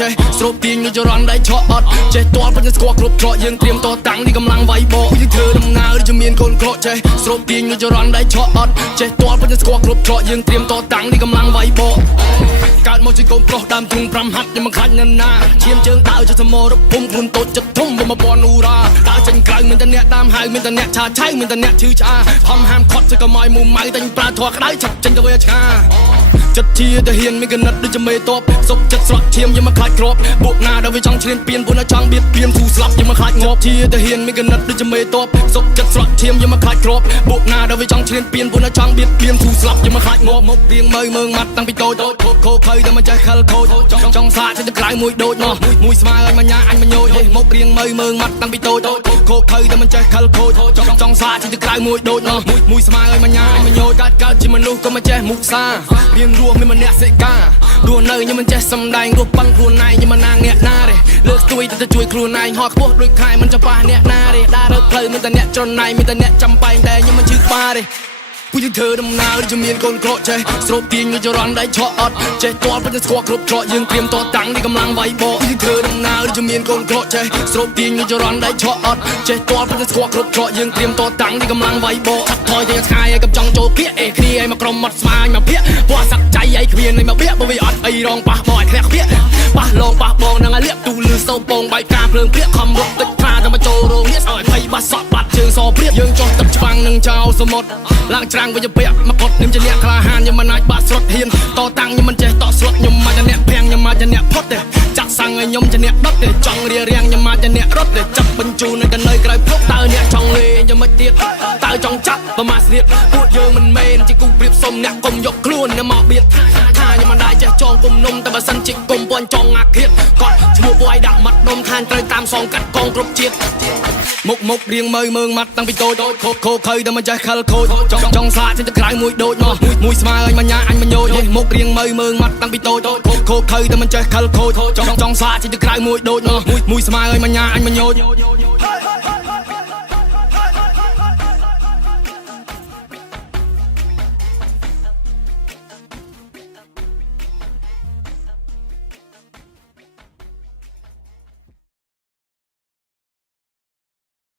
ចេះស្រូបទាញដូចចរន្តដៃឆក់អត់ចេះទាល់ពេញស្គាល់គ្រប់ច្រកយើងត្រៀមតតាំងនេះកម្លាំងវាយបកយើងធ្វើដំណើរដូចមានកូនក្រក់ចេះស្រូបទាញដូចចរន្តដៃឆក់អត់ចេះទាល់ពេញស្គាល់គ្រប់ច្រកយើងត្រៀមតតាំងនេះកម្លាំងវាយបកកើតមកជាកូនប្រុសដើមទ្រូង5ហាត់ខ្ញុំមិនខ្លាចណាស់ណាឈាមជើងដើរចុះសមរភូមិខ្លួនតូចចិត្តធំបំពន់អ៊ូរ៉ាដើរចេញក្រៅមានតែអ្នកតាមហៅមានតែអ្នកឆាឆៅមានតែអ្នកឈឺឆ្អាខំហាមខត់ចុះកុំឲ្យមូម៉ៅតែញប្រើធွာក្តៅឆាប់ចេញទៅវាឆ្ងាចិត្តជាទៅហ៊ានមានកណិតដូចជាមេតបសុកចិត្តស្រក់ឈាមយើងមកខ្លាចគ្រាប់ពួកណាដែលវាចង់ឈ្លានពានពួកណាចង់បៀតបៀនស៊ូស្លាប់យើងមកខ្លាចងាប់ជាទៅហ៊ានមានកណិតដូចជាមេតបសុកចិត្តស្រក់ឈាមយើងមកខ្លាចគ្រាប់ពួកណាដែលវាចង់ឈ្លានពានពួកណាចង់បៀតបៀនស៊ូស្លាប់យើងមកខ្លាចងាប់មករៀងមើងម៉ាត់តាំងពីតូចខូខើតែមិនចេះខិលខូចចង់សាកចេះទៅក្រៅមួយដូចមកមួយស្មើឲ្យមញ្ញាអញមញយមករៀងមើងម៉ាត់តាំងពីតូចខូខើតែមិនចេះខិលខូចចង់សាកចេះទៅក្រៅមួយដូចមកមួយស្មើឲ្យមញ្ញាអញមញយកើតជាមនុស្សក៏មិនចេះមុសារៀងរស់មានម្នាក់សិរស់នៅខ្ញុំមិនចេះសំដែងរស់ប៉ឹងខ្លួនឯងខ្ញុំមិនណាអ្នកណាទេលើកស្ទួយទៅជួយខ្លួនឯងហត់ខ្ពស់ដូចខែមិនចាំប៉ះអ្នកណាទេដើររើផ្លូវមានតែអ្នកច្រណៃមានតែអ្នកចាំបែងតែខ្ញុំមិនជឿក្បាលទេពួកយើងធ្វើដំណើរដូចមានកូនក្រក់ចេះស្រូបទាញដូចចរន្តដៃឆក់អត់ចេះទាល់ពេញស្គាល់គ្រប់ច្រកយើងត្រៀមតតាំងនេះកម្លាំងវាយបកយើងធ្វើដំណើរដូចមានកូនក្រក់ចេះស្រូបទាញដូចចរន្តដៃឆក់អត់ចេះទាល់ពេញស្គាល់គ្រប់ច្រកយើងត្រៀមតតាំងនេះកម្លាំងវាយបកឆាប់ថយទៅឆ្ងាយឲ្យកុំចង់ចូលភៀកអេគ្នាឲ្យមកក្រុមមាត់ស្មាញមកភៀកព្រោះស័ក្តិใจឲ្យគ្មានឲ្យមកភៀកបើវាអត់អីរងប៉ះបងឲ្យធ្លាក់ភៀកប៉ះលងប៉ះបងនឹងឲ្យលាកទូលឺសោពងបែកការភ្លើងភៀកខំរត់ទឹកខ្លាទៅមកចូលរោងនេះឲ្យភ័យបាត់សក់បាត់ជើងសព្រៀបយើងចោះទឹកច្បាំងនឹងចោលសមុទ្រឡើងច្រាំងវិញពាក់មកកត់ខ្ញុំជាអ្នកក្លាហានខ្ញុំមិនអាចបាត់ស្រុតហ៊ានតតាំងខ្ញុំមិនចេះតស្រុតខ្ញុំមកជាអ្នកប្រាំងខ្ញុំមកជាអ្នកផុតទេចាក់សាំងឲ្យខ្ញុំជាអ្នកដុតទេចង់រៀបរៀងខ្ញុំមកជាអ្នករត់ទេចាប់បញ្ជូននៅនៅក្រៅភពតើអ្នកចង់លេងយ៉ាងម៉េចទៀតតើចង់ចាប់ប្រមាថស្លៀកពួកយើងមិនមែនជាគូប្រៀបសុំអ្នកកុំយកខ្លួននៅមកបៀតថាខ្ញុំមិនដែរចេះចងគុំនំតែបើសិនជាគុំពាន់ចង់អាឃាតគាត់ឈ្មោះពួកឲ្យដាក់មាត់ដុំខានត្រូវតាមសងកាត់កងគ្រប់ជាតិមុខរៀងមើងម៉ាត់តាំងពីតូចខូខើតែមិនចេះខិលខូចចង់សាកចេញទៅក្រៅមួយដូចមកមួយស្មើឲ្យមញ្ញាអញមញយមុខរៀងមើងម៉ាត់តាំងពីតូចខូខើតែមិនចេះខិលខូចចង់សាកចេញទៅក្រៅមួយដូចមកមួយស្មើឲ្យមញ្ញាអញមញយ